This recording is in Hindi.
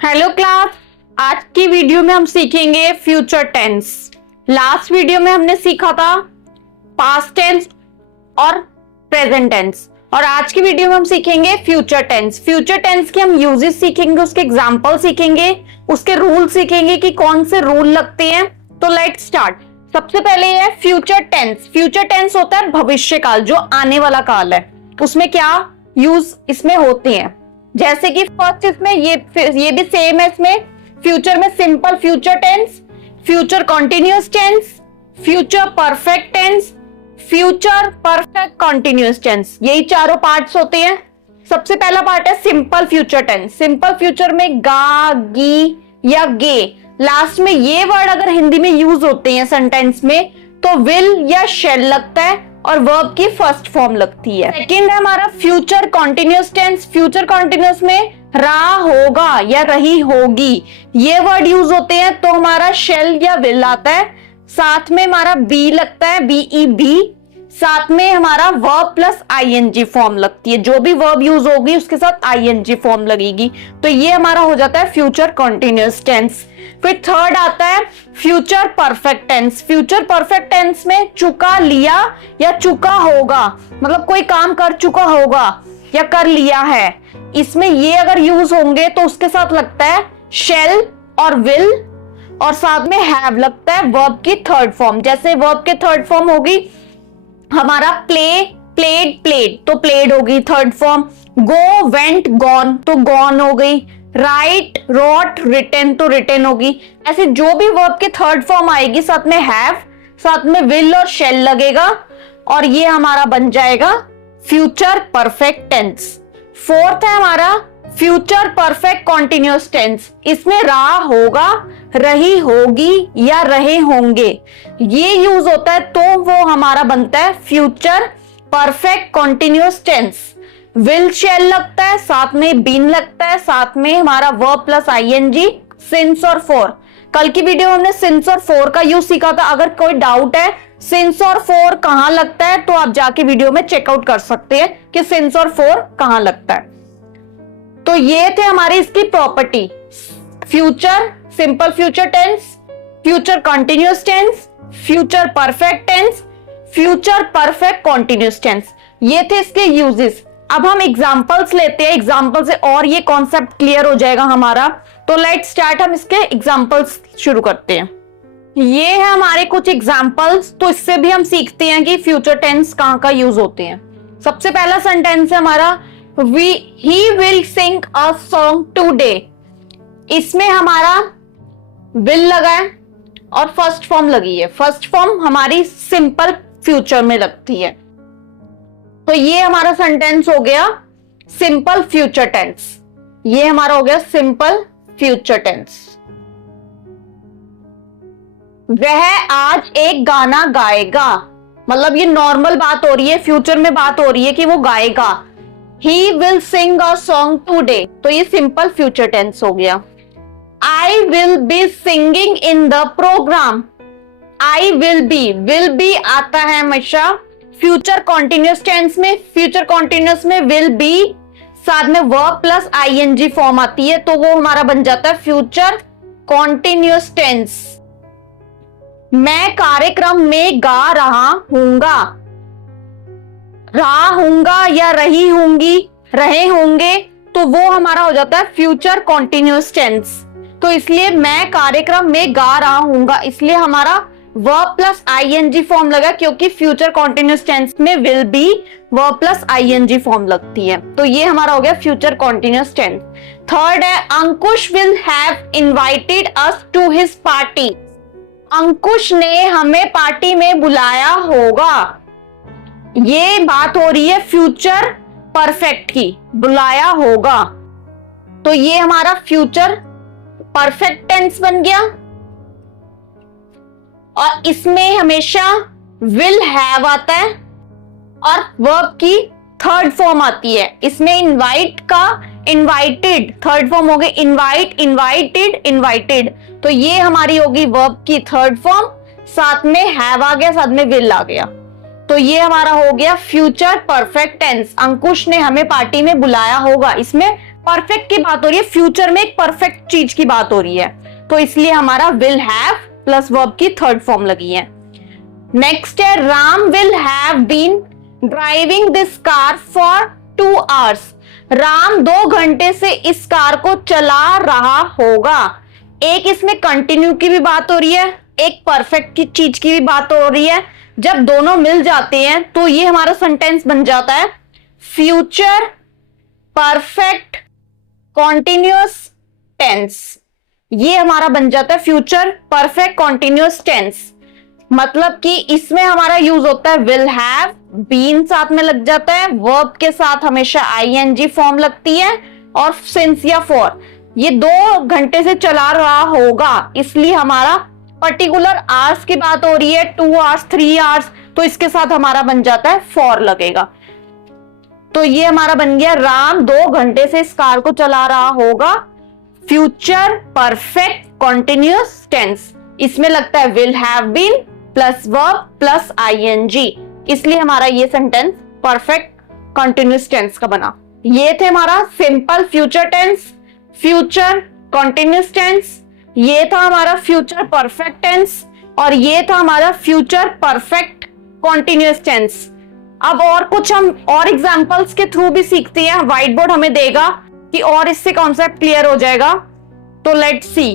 Hello class. आज की वीडियो में हम सीखेंगे फ्यूचर टेंस। लास्ट वीडियो में हमने सीखा था पास्ट टेंस और प्रेजेंट टेंस, और आज की वीडियो में हम सीखेंगे फ्यूचर टेंस। फ्यूचर टेंस के हम यूजेस सीखेंगे, उसके एग्जांपल सीखेंगे, उसके रूल सीखेंगे कि कौन से रूल लगते हैं। तो लेट्स स्टार्ट। सबसे पहले है फ्यूचर टेंस। फ्यूचर टेंस होता है भविष्य काल, जो आने वाला काल है। उसमें क्या यूज इसमें होते हैं, जैसे कि फर्स्ट इसमें ये भी सेम है। इसमें फ्यूचर में simple future tense, future continuous tense, future perfect tense, future perfect continuous tense, यही चारों पार्ट्स होते हैं। सबसे पहला पार्ट है simple future tense. Simple future में गा, गी या गे लास्ट में ये वर्ड अगर हिंदी में यूज होते हैं सेंटेंस में तो विल या शेल लगता है और वर्ब की फर्स्ट फॉर्म लगती है। सेकंड है हमारा future continuous tense. Future continuous में रहा होगा या रही होगी ये वर्ड यूज होते हैं तो हमारा शेल या विल आता है। साथ में हमारा बी लगता है, बीई बी। साथ में हमारा वर्ब प्लस आईएनजी फॉर्म लगती है, जो भी वर्ब यूज होगी उसके साथ आईएनजी फॉर्म लगेगी, तो ये हमारा हो जाता है फ्यूचर कॉन्टिन्यूअस टेंस। फिर थर्ड आता है future perfect tense. Future perfect tense में चुका, लिया या चुका होगा, मतलब कोई काम कर चुका होगा या कर लिया है, इसमें ये अगर यूज होंगे तो उसके साथ लगता है शेल और विल, और साथ में हैव लगता है वर्ब की थर्ड फॉर्म। जैसे वर्ब के थर्ड फॉर्म होगी हमारा प्ले, प्लेड, प्लेड, तो प्लेड होगी थर्ड फॉर्म। गो, वेंट, गॉन, तो गॉन हो गई। राइट, रोट, रिटन, तो रिटन होगी। ऐसे जो भी वर्ब के थर्ड फॉर्म आएगी साथ में हैव, साथ में विल और शेल लगेगा, और ये हमारा बन जाएगा फ्यूचर परफेक्ट टेंस। फोर्थ है हमारा फ्यूचर परफेक्ट कॉन्टिन्यूअस टेंस। इसमें रहा होगा, रही होगी या रहे होंगे ये यूज होता है तो वो हमारा बनता है future perfect continuous tense. Will shall लगता है, साथ में बीन लगता है, साथ में हमारा वर्ब प्लस आईएनजी, सिंस और फॉर। कल की वीडियो में हमने सिंस और फॉर का यूज सीखा था। अगर कोई डाउट है सिंस और फॉर कहां लगता है तो आप जाके वीडियो में चेकआउट कर सकते हैं कि सिंस और फॉर कहां लगता है। तो ये थे हमारी इसकी property, future, simple future tense, future continuous tense, future perfect tense, future perfect continuous tense, ये थे इसके यूजेस। अब हम एग्जांपल्स लेते हैं, एग्जांपल से और ये कॉन्सेप्ट क्लियर हो जाएगा हमारा। तो लेट्स स्टार्ट, हम इसके एग्जांपल्स शुरू करते हैं। ये है हमारे कुछ एग्जांपल्स, तो इससे भी हम सीखते हैं कि फ्यूचर टेंस कहां का यूज होते हैं। सबसे पहला सेंटेंस है हमारा he will sing a song today। इसमें हमारा will लगा है और फर्स्ट फॉर्म लगी है। फर्स्ट फॉर्म हमारी सिंपल फ्यूचर में लगती है, तो ये हमारा सेंटेंस हो गया सिंपल फ्यूचर टेंस। ये हमारा हो गया सिंपल फ्यूचर टेंस। वह आज एक गाना गाएगा, मतलब ये नॉर्मल बात हो रही है, फ्यूचर में बात हो रही है कि वो गाएगा। He will sing a song today, तो ये सिंपल फ्यूचर टेंस हो गया। I will be singing in the program। I will be आता है हमेशा फ्यूचर कॉन्टिन्यूअस टेंस में। फ्यूचर कॉन्टिन्यूअस में will be साथ में वर्ब प्लस आईएनजी फॉर्म आती है, तो वो हमारा बन जाता है फ्यूचर कॉन्टिन्यूअस टेंस। मैं कार्यक्रम में गा रहा हूंगा, रहा हूंगा या रही होंगी, रहे होंगे, तो वो हमारा हो जाता है फ्यूचर कॉन्टिन्यूअस टेंस। तो इसलिए मैं कार्यक्रम में गा रहा हूंगा, इसलिए हमारा वर्ब प्लस आईएनजी फॉर्म लगा, क्योंकि फ्यूचर कॉन्टिन्यूअस टेंस में will be verb plus ING form लगती है, तो ये हमारा हो गया फ्यूचर कॉन्टिन्यूअस टेंस। थर्ड है Ankush will have invited us to his party. Ankush ने हमें पार्टी में बुलाया होगा, ये बात हो रही है फ्यूचर परफेक्ट की, बुलाया होगा, तो ये हमारा फ्यूचर परफेक्ट टेंस बन गया। और इसमें हमेशा विल हैव आता है और वर्ब की थर्ड फॉर्म आती है। इसमें इनवाइट का इनवाइटेड थर्ड फॉर्म हो गई, इनवाइट, इनवाइटेड, इनवाइटेड, तो ये हमारी होगी वर्ब की थर्ड फॉर्म, साथ में हैव आ गया, साथ में विल आ गया, तो ये हमारा हो गया फ्यूचर परफेक्ट टेंस। अंकुश ने हमें पार्टी में बुलाया होगा, इसमें परफेक्ट की बात हो रही है, फ्यूचर में एक परफेक्ट चीज की बात हो रही है, तो इसलिए हमारा विल हैव प्लस वर्ब की थर्ड फॉर्म लगी है। नेक्स्ट है Ram will have been driving this car for 2 hours। Ram 2 घंटे से इस कार को चला रहा होगा। एक इसमें कंटिन्यू की भी बात हो रही है, एक परफेक्ट की चीज की भी बात हो रही है। जब दोनों मिल जाते हैं तो ये हमारा सेंटेंस बन जाता है फ्यूचर परफेक्ट कॉन्टिन्यूअस टेंस। ये हमारा बन जाता है फ्यूचर परफेक्ट कॉन्टिन्यूअस टेंस। मतलब कि इसमें हमारा यूज होता है विल हैव, बीन साथ में लग जाता है, वर्ब के साथ हमेशा आईएनजी फॉर्म लगती है, और सिंस या फॉर। ये 2 घंटे से चला रहा होगा, इसलिए हमारा पर्टिकुलर आवर्स की बात हो रही है, 2 hours 3 hours, तो इसके साथ हमारा बन जाता है फॉर लगेगा। तो ये हमारा बन गया राम 2 घंटे से इस कार को चला रहा होगा, फ्यूचर परफेक्ट कॉन्टिन्यूअस टेंस। इसमें लगता है will have been plus verb plus ING, इसलिए हमारा ये सेंटेंस परफेक्ट कॉन्टिन्यूअस टेंस का बना। ये थे हमारा simple future tense, future continuous tense, ये था हमारा फ्यूचर परफेक्ट टेंस, और ये था हमारा फ्यूचर परफेक्ट कॉन्टिन्यूअस टेंस। अब और कुछ हम और एग्जांपल्स के थ्रू भी सीखते हैं, व्हाइट बोर्ड हमें देगा कि और इससे कॉन्सेप्ट क्लियर हो जाएगा। तो लेट्स सी।